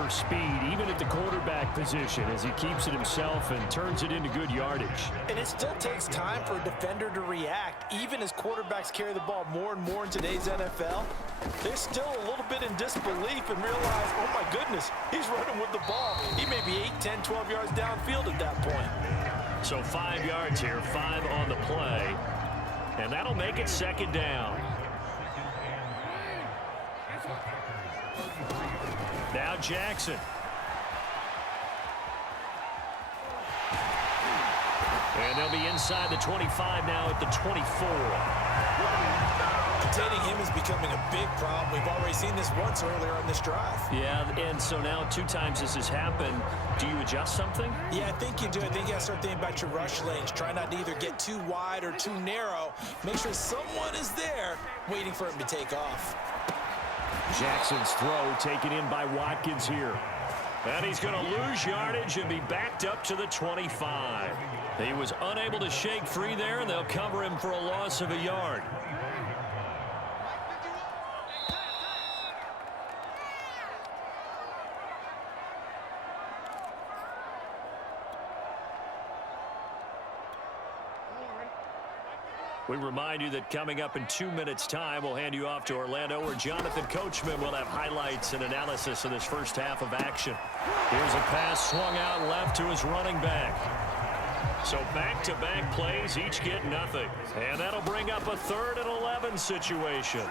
for speed, even at the quarterback position, as he keeps it himself and turns it into good yardage. And it still takes time for a defender to react. Even as quarterbacks carry the ball more and more in today's NFL, they're still a little bit in disbelief and realize, oh my goodness, he's running with the ball. He may be 8, 10, 12 yards downfield at that point. So 5 yards here, 5 on the play. And that'll make it second down. Now Jackson. And they'll be inside the 25 now at the 24. Containing him is becoming a big problem. We've already seen this once earlier on this drive. Yeah, and so now 2 times this has happened. Do you adjust something? Yeah, I think you do. I think you got to start thinking about your rush lanes. Try not to either get too wide or too narrow. Make sure someone is there waiting for him to take off. Jackson's throw taken in by Watkins here. And he's going to lose yardage and be backed up to the 25. He was unable to shake free there, and they'll cover him for a loss of a yard. We remind you that coming up in 2 minutes' time, we'll hand you off to Orlando, where Jonathan Coachman will have highlights and analysis of this first half of action. Here's a pass swung out left to his running back. So back-to-back plays, each get nothing. And that'll bring up a 3rd and 11 situation.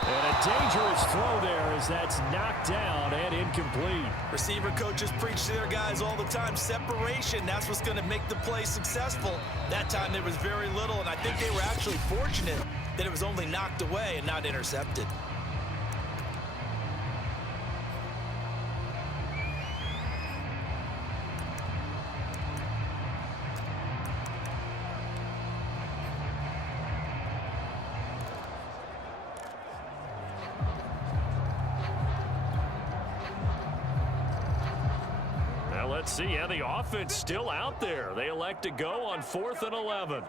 And a dangerous throw there as that's knocked down and incomplete. Receiver coaches preach to their guys all the time. Separation, that's what's going to make the play successful. That time there was very little, and I think they were actually fortunate that it was only knocked away and not intercepted. Let's see, yeah, the offense still out there. They elect to go on 4th and 11.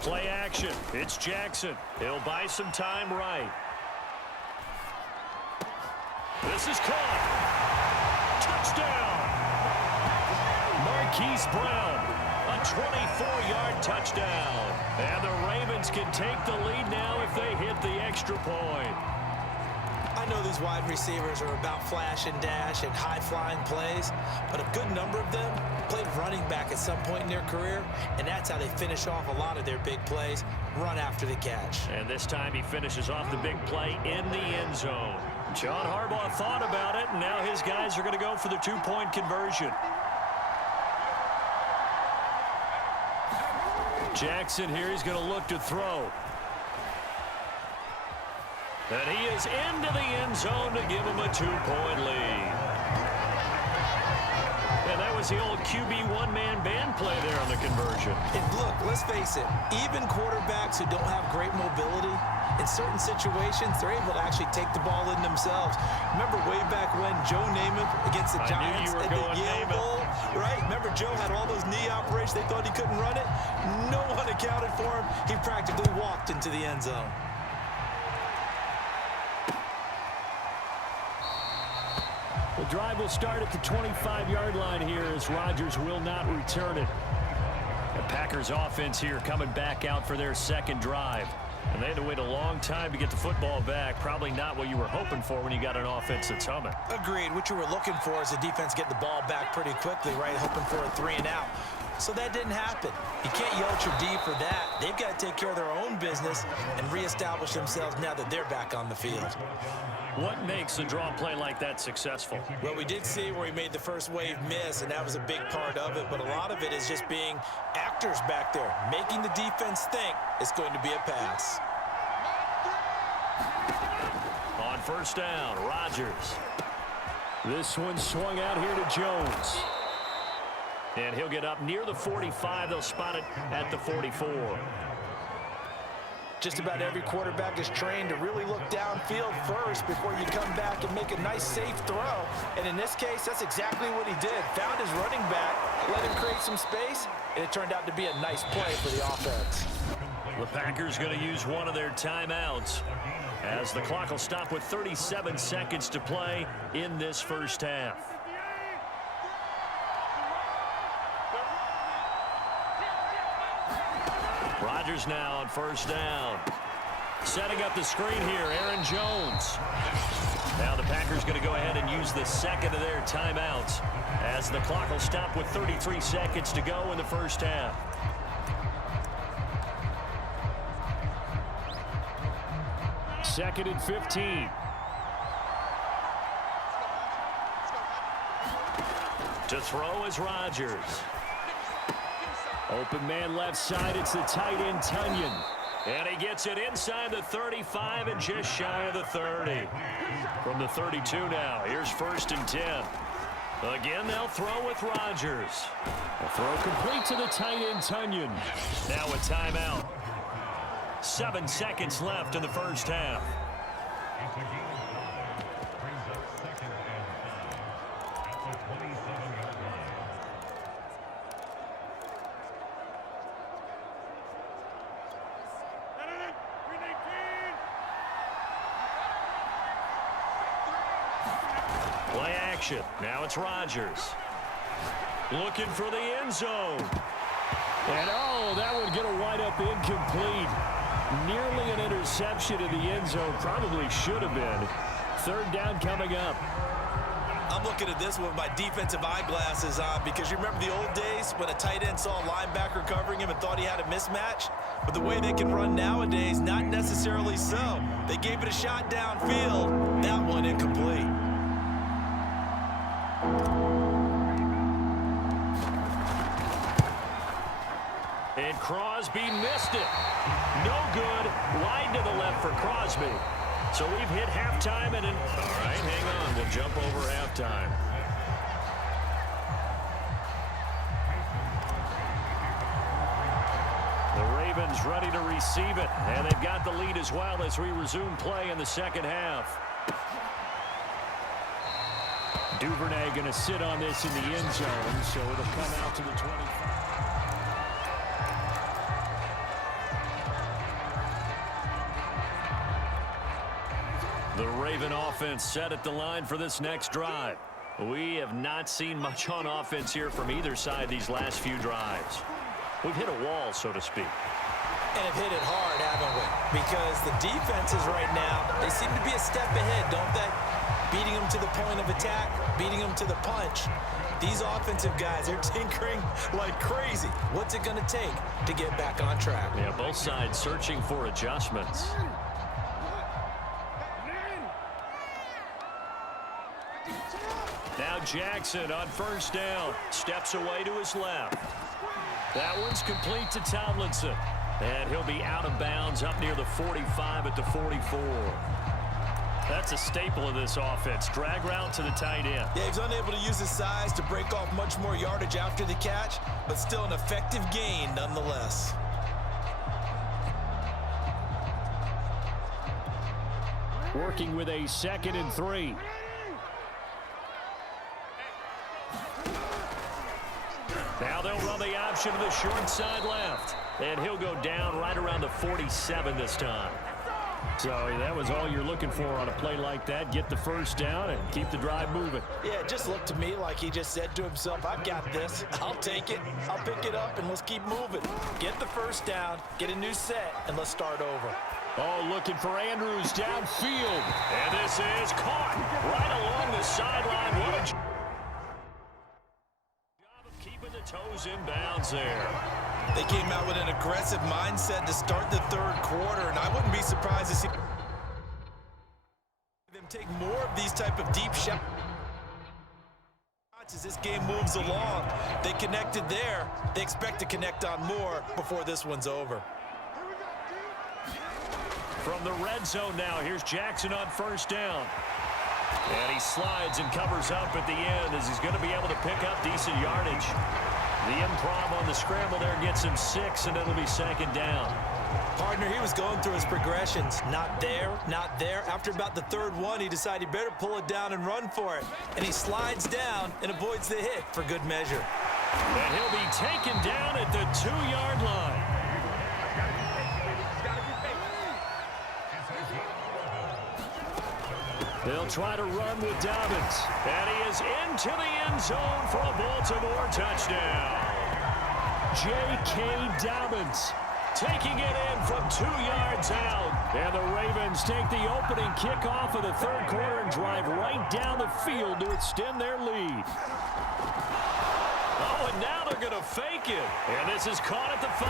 Play action. It's Jackson. He'll buy some time right. This is caught. Touchdown. Marquise Brown, a 24-yard touchdown. And the Ravens can take the lead now if they hit the extra point. I know these wide receivers are about flash and dash and high-flying plays, but a good number of them played running back at some point in their career, and that's how they finish off a lot of their big plays, run after the catch. And this time he finishes off the big play in the end zone. John Harbaugh thought about it, and now his guys are going to go for the 2-point conversion. Jackson here, he's going to look to throw. And he is into the end zone to give him a 2-point lead. And that was the old QB one-man band play there on the conversion. And look, let's face it, even quarterbacks who don't have great mobility, in certain situations, they're able to actually take the ball in themselves. Remember way back when Joe Namath against the Giants at the Yale Bowl, right? Remember Joe had all those knee operations. They thought he couldn't run it. No one accounted for him. He practically walked into the end zone. The drive will start at the 25-yard line here as Rodgers will not return it. The Packers offense here coming back out for their second drive. And they had to wait a long time to get the football back. Probably not what you were hoping for when you got an offense that's humming. Agreed. What you were looking for is the defense get the ball back pretty quickly, right? Hoping for a 3 and out. So that didn't happen. You can't yell at your D for that. They've got to take care of their own business and reestablish themselves now that they're back on the field. What makes a draw play like that successful? Well, we did see where he made the first wave miss, and that was a big part of it. But a lot of it is just being actors back there, making the defense think it's going to be a pass. On first down, Rodgers. This one swung out here to Jones. And he'll get up near the 45. They'll spot it at the 44. Just about every quarterback is trained to really look downfield first before you come back and make a nice, safe throw. And in this case, that's exactly what he did. Found his running back, let him create some space, and it turned out to be a nice play for the offense. The Packers going to use one of their timeouts. as the clock will stop with 37 seconds to play in this first half. Rodgers now on first down. Setting up the screen here, Aaron Jones. Now the Packers going to go ahead and use the second of their timeouts as the clock will stop with 33 seconds to go in the first half. Second and 15. To throw is Rodgers. Open man left side, it's the tight end Tunyon. And he gets it inside the 35 and just shy of the 30. From the 32 now, here's first and 10. Again, they'll throw with Rodgers. A throw complete to the tight end Tunyon. Now a timeout. 7 seconds left in the first half. Play action. Now it's Rodgers. Looking for the end zone. And oh, that would get a wide up incomplete. Nearly an interception in the end zone. Probably should have been. Third down coming up. I'm looking at this with my defensive eyeglasses on because you remember the old days when a tight end saw a linebacker covering him and thought he had a mismatch? But the way they can run nowadays, not necessarily so. They gave it a shot downfield. That one incomplete. And Crosby missed it. No good. Wide to the left for Crosby. So we've hit halftime and all right, hang on. We'll jump over halftime. The Ravens ready to receive it. And they've got the lead as well as we resume play in the second half. Duvernay going to sit on this in the end zone, so it'll come out to the 25. The Raven offense set at the line for this next drive. We have not seen much on offense here from either side these last few drives. We've hit a wall, so to speak. And have hit it hard, haven't we? Because the defenses right now, they seem to be a step ahead, don't they? Beating them to the point of attack, beating them to the punch. These offensive guys are tinkering like crazy. What's it going to take to get back on track? Yeah, both sides searching for adjustments. Now Jackson on first down. Steps away to his left. That one's complete to Tomlinson. And he'll be out of bounds up near the 45 at the 44. That's a staple of this offense. Drag route to the tight end. Yeah, he's unable to use his size to break off much more yardage after the catch, but still an effective gain nonetheless. Working with a 2nd and 3. Now they'll run the option to the short side left. And he'll go down right around the 47 this time. So that was all you're looking for on a play like that. Get the first down and keep the drive moving. Yeah, it just looked to me like he just said to himself, I've got this. I'll take it. I'll pick it up, and let's keep moving. Get the first down, get a new set, and let's start over. Oh, looking for Andrews downfield. And this is caught right along the sideline. What a job of keeping the toes in bounds there. They came out with an aggressive mindset to start the third quarter, and I wouldn't be surprised to see them take more of these type of deep shots as this game moves along. They connected there. They expect to connect on more before this one's over. From the red zone now, here's Jackson on first down. And he slides and covers up at the end as he's going to be able to pick up decent yardage. The improv on the scramble there gets him 6, and it'll be 2nd down. Partner, he was going through his progressions. Not there, not there. After about the third one, he decided he better pull it down and run for it. And he slides down and avoids the hit for good measure. And he'll be taken down at the 2-yard line. They'll try to run with Dobbins. And he is into the end zone for a Baltimore touchdown. J.K. Dobbins taking it in from 2 yards out. And the Ravens take the opening kickoff of the third quarter and drive right down the field to extend their lead. Oh, and now they're going to fake it. And this is caught at the 5.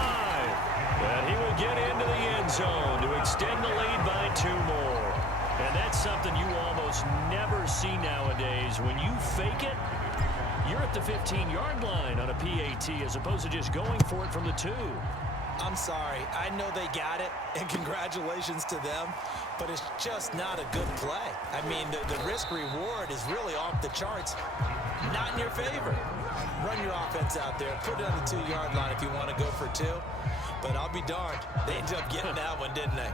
And he will get into the end zone to extend the lead by 2 more. And that's something you almost never see nowadays. When you fake it, you're at the 15-yard line on a PAT as opposed to just going for it from the 2. I'm sorry. I know they got it, and congratulations to them, but it's just not a good play. I mean, the risk-reward is really off the charts. Not in your favor. Run your offense out there. Put it on the 2-yard line if you want to go for 2. But I'll be darned. They ended up getting that one, didn't they?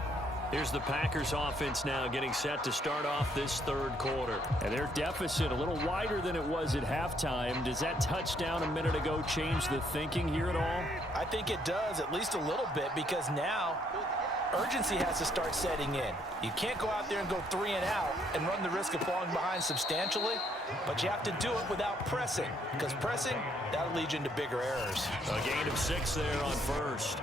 Here's the Packers offense now getting set to start off this third quarter. And their deficit a little wider than it was at halftime. Does that touchdown a minute ago change the thinking here at all? I think it does, at least a little bit, because now urgency has to start setting in. You can't go out there and go 3 and out and run the risk of falling behind substantially, but you have to do it without pressing, because pressing, that'll lead you into bigger errors. A gain of 6 there on first.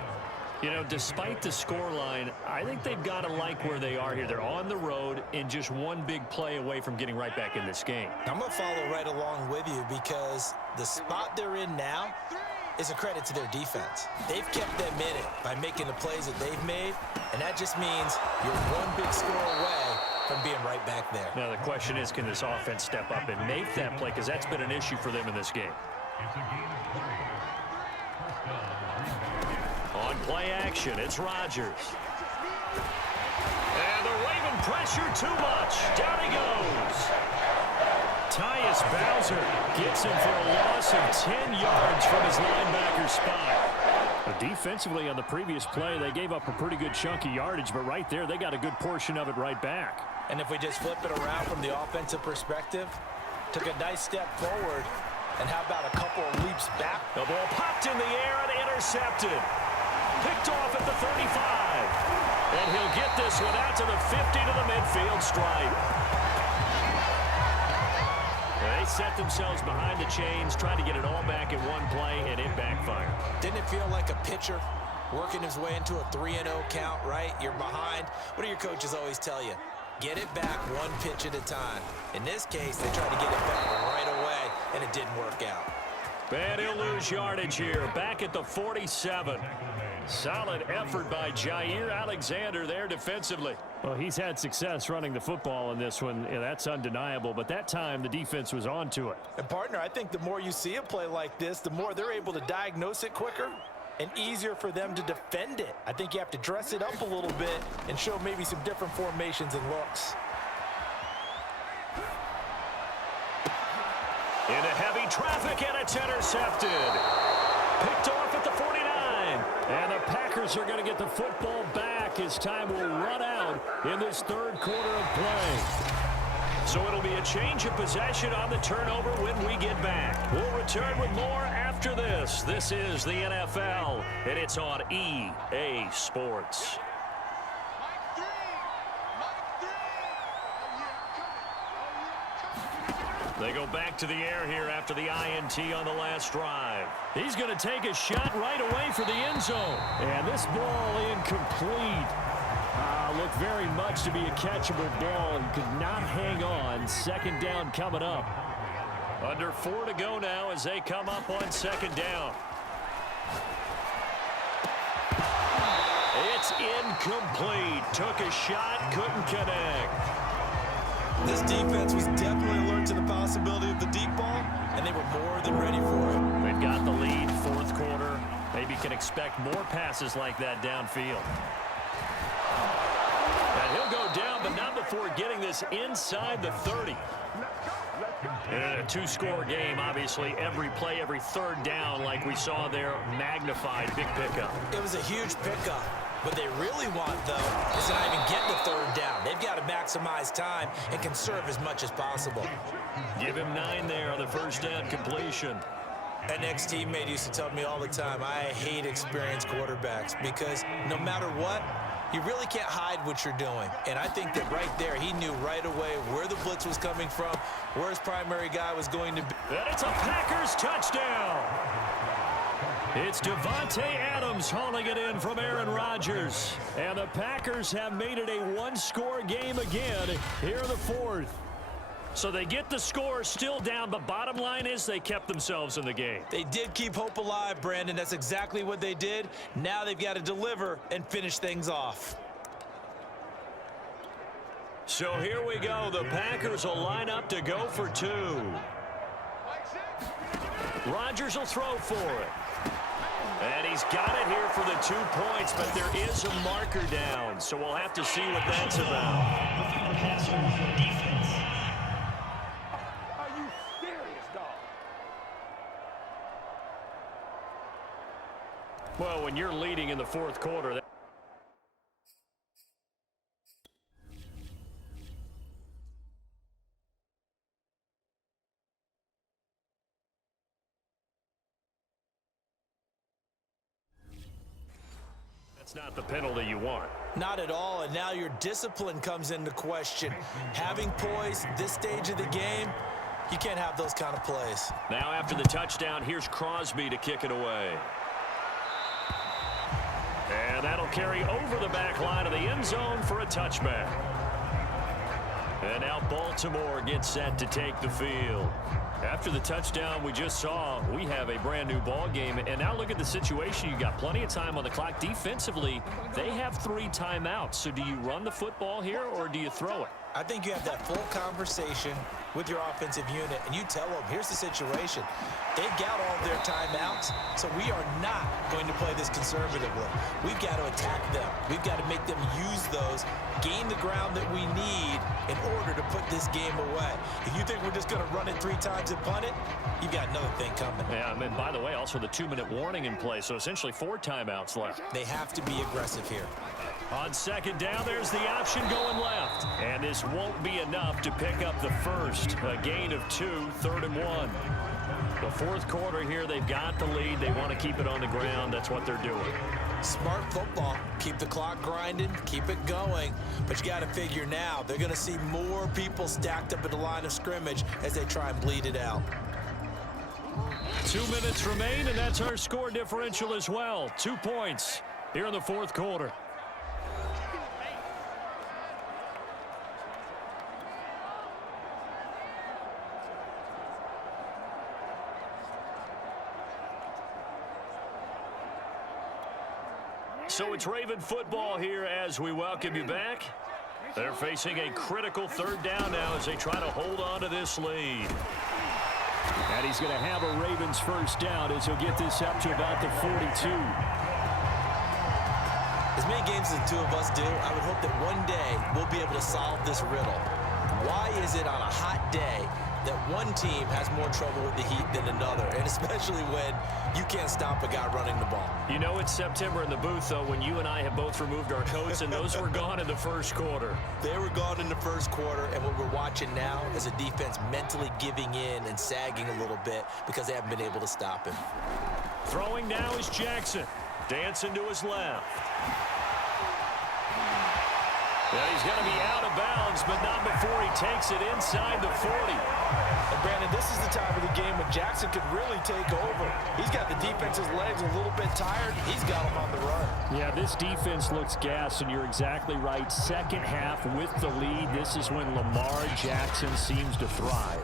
You know, despite the scoreline, I think they've got to like where they are here. They're on the road and just one big play away from getting right back in this game. I'm going to follow right along with you because the spot they're in now is a credit to their defense. They've kept them in it by making the plays that they've made, and that just means you're one big score away from being right back there. Now, the question is, can this offense step up and make that play? Because that's been an issue for them in this game. On play action, it's Rodgers. And the Raven pressure too much. Down he goes. Tyus Bowser gets him for a loss of 10 yards from his linebacker spot. Defensively on the previous play, they gave up a pretty good chunk of yardage, but right there, they got a good portion of it right back. And if we just flip it around from the offensive perspective, took a nice step forward, and how about a couple of leaps back? The ball popped in the air and intercepted. Picked off at the 35. And he'll get this one out to the 50 to the midfield stripe. They set themselves behind the chains, trying to get it all back in one play, and it backfired. Didn't it feel like a pitcher working his way into a 3-0 count, right? You're behind. What do your coaches always tell you? Get it back one pitch at a time. In this case, they tried to get it back right away, and it didn't work out. And he'll lose yardage here, back at the 47. Solid effort by Jair Alexander there defensively. Well, he's had success running the football in this one. Yeah, that's undeniable. But that time, the defense was on to it. And, partner, I think the more you see a play like this, the more they're able to diagnose it quicker and easier for them to defend it. I think you have to dress it up a little bit and show maybe some different formations and looks. Into heavy traffic, and it's intercepted. Picked off at the 49. And the Packers are going to get the football back as time will run out in this third quarter of play. So it'll be a change of possession on the turnover when we get back. We'll return with more after this. This is the NFL, and it's on EA Sports. They go back to the air here after the INT on the last drive. He's going to take a shot right away for the end zone. And this ball incomplete. Looked very much to be a catchable ball. He could not hang on. Second down coming up. Under 4 to go now as they come up on second down. It's incomplete. Took a shot, couldn't connect. This defense was definitely alert to the possibility of the deep ball, and they were more than ready for it. They've got the lead, fourth quarter. Maybe can expect more passes like that downfield. And he'll go down, but not before getting this inside the 30. In a two-score game, obviously, every play, every third down, like we saw there, magnified, big pickup. It was a huge pickup. What they really want, though, is to not even get the third down. They've got to maximize time and conserve as much as possible. Give him 9 there on the first down completion. An ex-teammate used to tell me all the time, I hate experienced quarterbacks because no matter what, You really can't hide what you're doing. And I think that right there, he knew right away where the blitz was coming from, where his primary guy was going to be. And it's a Packers touchdown. It's Devontae Adams hauling it in from Aaron Rodgers. And the Packers have made it a one-score game again here in the fourth. So they get the score still down, but bottom line is they kept themselves in the game. They did keep hope alive, Brandon. That's exactly what they did. Now they've got to deliver and finish things off. So here we go. The Packers will line up to go for two. Rodgers will throw for it. And he's got it here for the 2 points, but there is a marker down, so we'll have to see what that's about. Well, when you're leading in the fourth quarter, that's not the penalty you want. Not at all, and now your discipline comes into question. Having poise at this stage of the game, you can't have those kind of plays. Now after the touchdown, here's Crosby to kick it away. And that'll carry over the back line of the end zone for a touchback. And now Baltimore gets set to take the field. After the touchdown we just saw, we have a brand new ball game. And now look at the situation. You got plenty of time on the clock. Defensively, they have 3 timeouts. So do you run the football here or do you throw it? I think you have that full conversation with your offensive unit, and you tell them, here's the situation. They've got all of their timeouts, so we are not going to play this conservatively. We've got to attack them. We've got to make them use those, gain the ground that we need in order to put this game away. If you think we're just going to run it 3 times and punt it, you've got another thing coming. Yeah, and by the way, also the 2-minute warning in play, so essentially 4 timeouts left. They have to be aggressive here. On second down, there's the option going left. And this won't be enough to pick up the first. A gain of 2, 3rd and 1. The fourth quarter here, they've got the lead. They want to keep it on the ground. That's what they're doing. Smart football. Keep the clock grinding. Keep it going. But you got to figure now, they're going to see more people stacked up at the line of scrimmage as they try and bleed it out. 2 minutes remain, and that's our score differential as well. 2 points here in the fourth quarter. So it's Raven football here as we welcome you back. They're facing a critical 3rd down now as they try to hold on to this lead. And he's going to have a Ravens first down as he'll get this up to about the 42. As many games as the two of us do, I would hope that one day we'll be able to solve this riddle. Why is it on a hot day that one team has more trouble with the heat than another, and especially when you can't stop a guy running the ball? You know it's September in the booth, though, when you and I have both removed our coats, and those were gone in the first quarter. They were gone in the first quarter, and what we're watching now is a defense mentally giving in and sagging a little bit because they haven't been able to stop him. Throwing now is Jackson. Dancing to his left. Yeah, he's going to be out of bounds, but not before he takes it inside the 40. And Brandon, this is the time of the game when Jackson could really take over. He's got the defense's legs a little bit tired. He's got them on the run. Yeah, this defense looks gassed, and you're exactly right. Second half with the lead, this is when Lamar Jackson seems to thrive.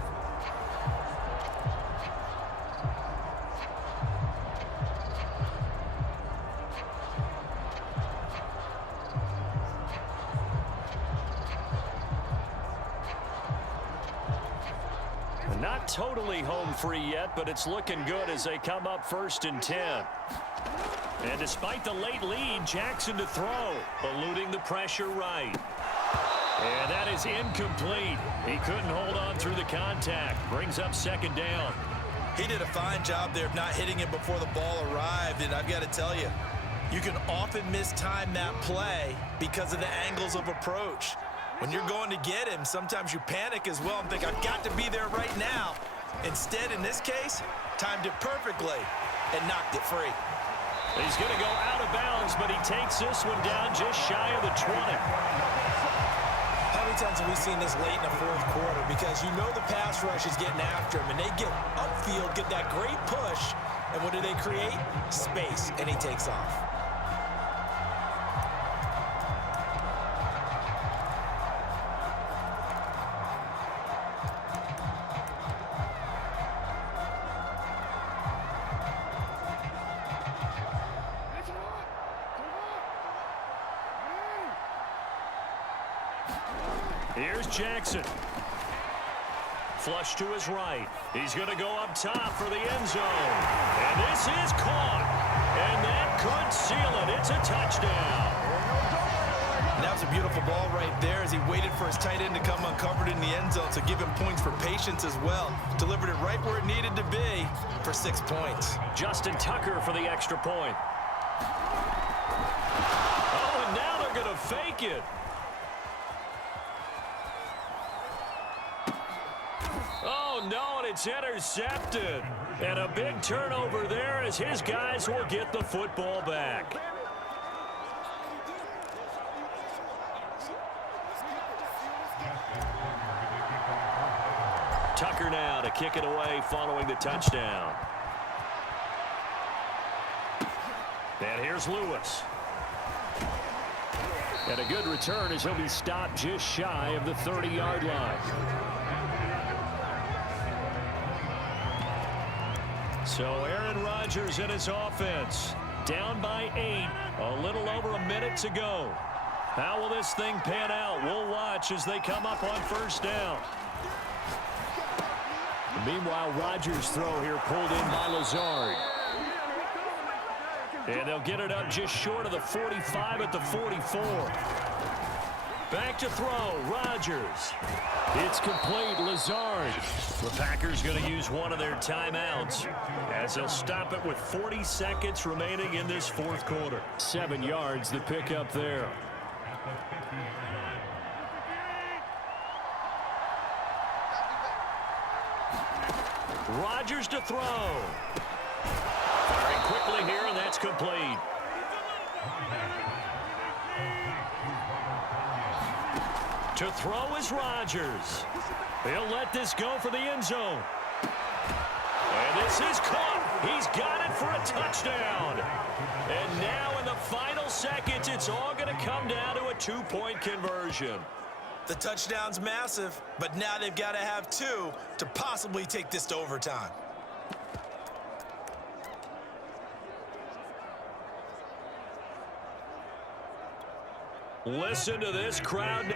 Not totally home free yet, but it's looking good as they come up 1st and 10. And despite the late lead, Jackson to throw, eluding the pressure right. And that is incomplete. He couldn't hold on through the contact. Brings up 2nd down. He did a fine job there of not hitting it before the ball arrived, and I've got to tell you, you can often mistime that play because of the angles of approach. When you're going to get him, sometimes you panic as well and think, I've got to be there right now. Instead, in this case, timed it perfectly and knocked it free. He's going to go out of bounds, but he takes this one down just shy of the 20. How many times have we seen this late in the fourth quarter? Because you know the pass rush is getting after him, and they get upfield, get that great push, and what do they create? Space, and he takes off. Here's Jackson. Flush to his right. He's going to go up top for the end zone. And this is caught. And that could seal it. It's a touchdown. And that was a beautiful ball right there as he waited for his tight end to come uncovered in the end zone, so give him points for patience as well. Delivered it right where it needed to be for 6 points. Justin Tucker for the extra point. Oh, and now they're going to fake it. Oh, no, and it's intercepted. And a big turnover there as his guys will get the football back. Tucker now to kick it away following the touchdown. And here's Lewis. And a good return as he'll be stopped just shy of the 30-yard line. So Aaron Rodgers and his offense down by 8, a little over a minute to go. How will this thing pan out? We'll watch as they come up on first down. Meanwhile, Rodgers' throw here pulled in by Lazard. And they'll get it up just short of the 45 at the 44. Back to throw, Rodgers. It's complete, Lazard. The Packers going to use one of their timeouts as they'll stop it with 40 seconds remaining in this fourth quarter. 7 yards, the pickup there. Rodgers to throw. Firing quickly here, and that's complete. To throw is Rodgers. He'll let this go for the end zone. And this is caught. He's got it for a touchdown. And now in the final seconds, it's all going to come down to a 2-point conversion. The touchdown's massive, but now they've got to have 2 to possibly take this to overtime. Listen to this crowd.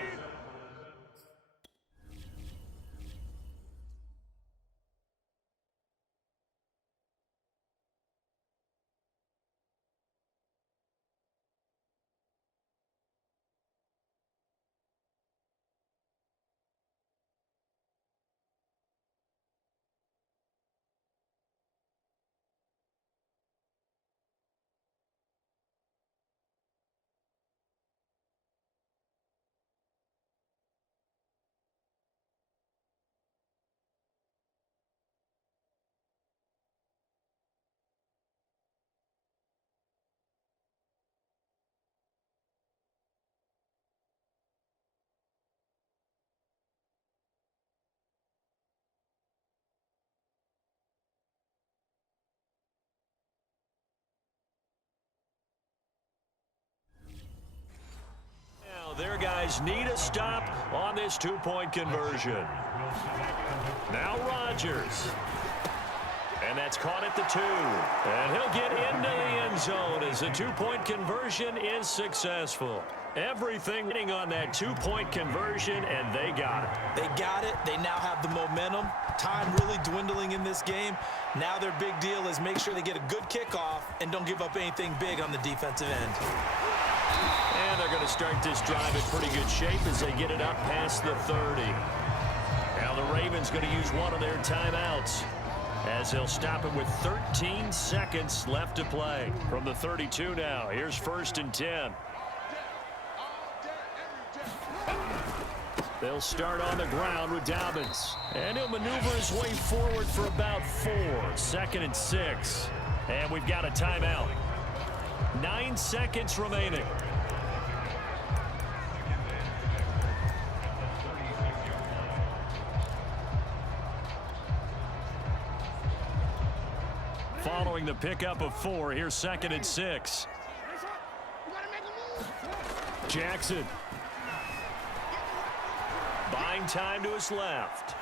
Their guys need a stop on this 2-point conversion. Now Rodgers. And that's caught at the 2. And he'll get into the end zone as the 2-point conversion is successful. Everything on that 2-point conversion, and they got it. They got it. They now have the momentum. Time really dwindling in this game. Now their big deal is make sure they get a good kickoff and don't give up anything big on the defensive end. And they're going to start this drive in pretty good shape as they get it up past the 30. Now the Ravens going to use one of their timeouts as they'll stop it with 13 seconds left to play. From the 32 now, here's 1st and 10. They'll start on the ground with Dobbins. And he'll maneuver his way forward for about 4. 2nd and 6. And we've got a timeout. 9 seconds remaining. Following the pickup of 4, here's 2nd and 6. Jackson. Buying time to his left.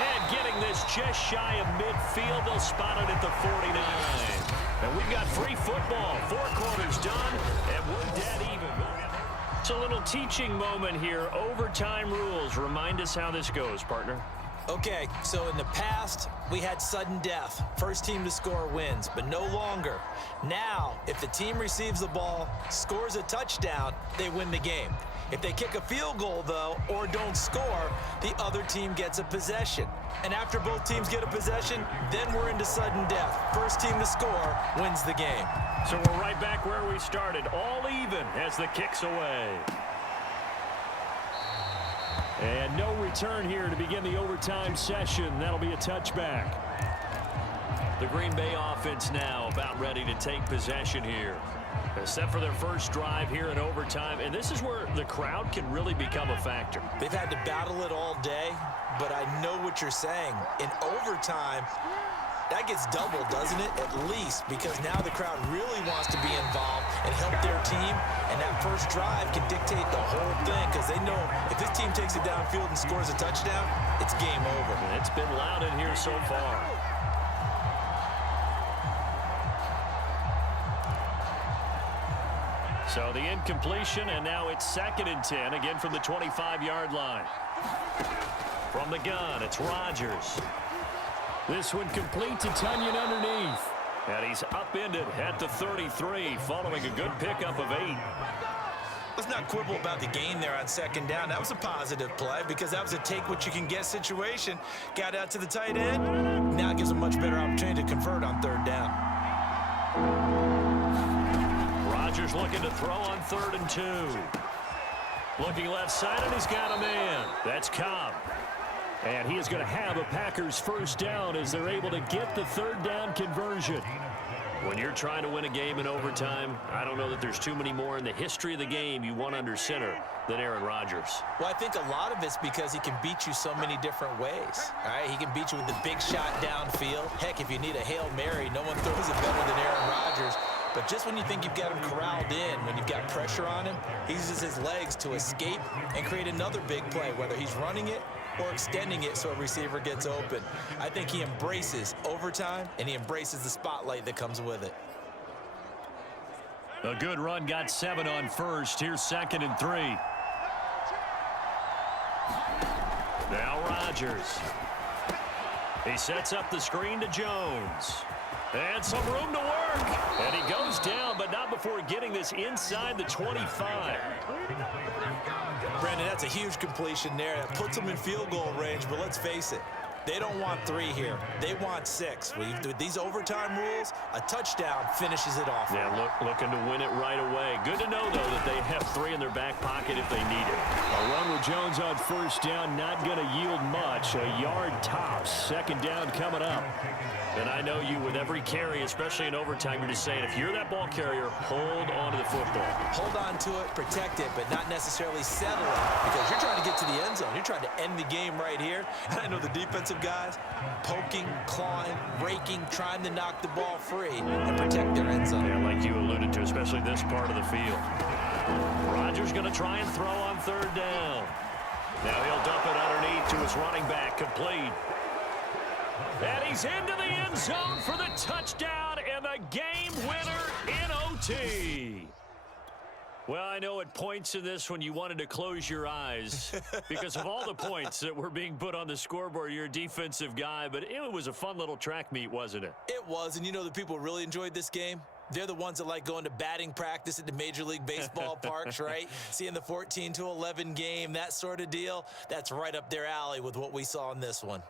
And getting this just shy of midfield. They'll spot it at the 49. And we've got free football. 4 quarters done, and we're dead even. It's a little teaching moment here. Overtime rules. Remind us how this goes, partner. Okay, so in the past, we had sudden death. First team to score wins, but no longer. Now, if the team receives the ball, scores a touchdown, they win the game. If they kick a field goal, though, or don't score, the other team gets a possession. And after both teams get a possession, then we're into sudden death. First team to score wins the game. So we're right back where we started, all even as the kick's away. And no return here to begin the overtime session. That'll be a touchback. The Green Bay offense now about ready to take possession here. Set for their first drive here in overtime. And this is where the crowd can really become a factor. They've had to battle it all day, but I know what you're saying. In overtime, that gets doubled, doesn't it? At least, because now the crowd really wants to be involved and help their team, and that first drive can dictate the whole thing because they know if this team takes it downfield and scores a touchdown, it's game over. And it's been loud in here so far. So the incompletion, and now it's 2nd and 10, again from the 25-yard line. From the gun, it's Rodgers. This one complete to Tunyon underneath. And he's upended at the 33 following a good pickup of 8. Let's not quibble about the gain there on 2nd down. That was a positive play because that was a take-what-you-can-get situation. Got out to the tight end. Now it gives a much better opportunity to convert on 3rd down. Rodgers looking to throw on 3rd and 2. Looking left side, and he's got a man. That's Cobb. And he is going to have a Packers first down as they're able to get the 3rd down conversion. When you're trying to win a game in overtime, I don't know that there's too many more in the history of the game you want under center than Aaron Rodgers. Well, I think a lot of it's because he can beat you so many different ways. All right, he can beat you with the big shot downfield. Heck, if you need a Hail Mary, no one throws it better than Aaron Rodgers. But just when you think you've got him corralled in, when you've got pressure on him, he uses his legs to escape and create another big play, whether he's running it or extending it so a receiver gets open. I think he embraces overtime, and he embraces the spotlight that comes with it. A good run, got 7 on first. Here's 2nd and 3. Now Rodgers. He sets up the screen to Jones. And some room to work. And he goes down, but not before getting this inside the 25. Brandon, that's a huge completion there. That puts them in field goal range, but let's face it. They don't want 3 here. They want 6. With these overtime rules, a touchdown finishes it off. Yeah, looking to win it right away. Good to know, though, that they have 3 in their back pocket if they need it. A run with Jones on first down, not going to yield much. A yard tops. 2nd down coming up. And I know you, with every carry, especially in overtime, you're just saying, if you're that ball carrier, hold on to the football. Hold on to it, protect it, but not necessarily settle it, because you're trying to get to the end zone. You're trying to end the game right here. And I know the defensive guys poking, clawing, raking, trying to knock the ball free and protect their end zone. Yeah, like you alluded to, especially this part of the field. Rodgers going to try and throw on 3rd down. Now he'll dump it underneath to his running back, complete. And he's into the end zone for the touchdown and the game winner in OT. Well, I know at points in this when you wanted to close your eyes because of all the points that were being put on the scoreboard. You're a defensive guy, but it was a fun little track meet, wasn't it? It was, and you know the people who really enjoyed this game? They're the ones that like going to batting practice at the Major League Baseball parks, right? Seeing the 14-11 game, that sort of deal. That's right up their alley with what we saw in this one.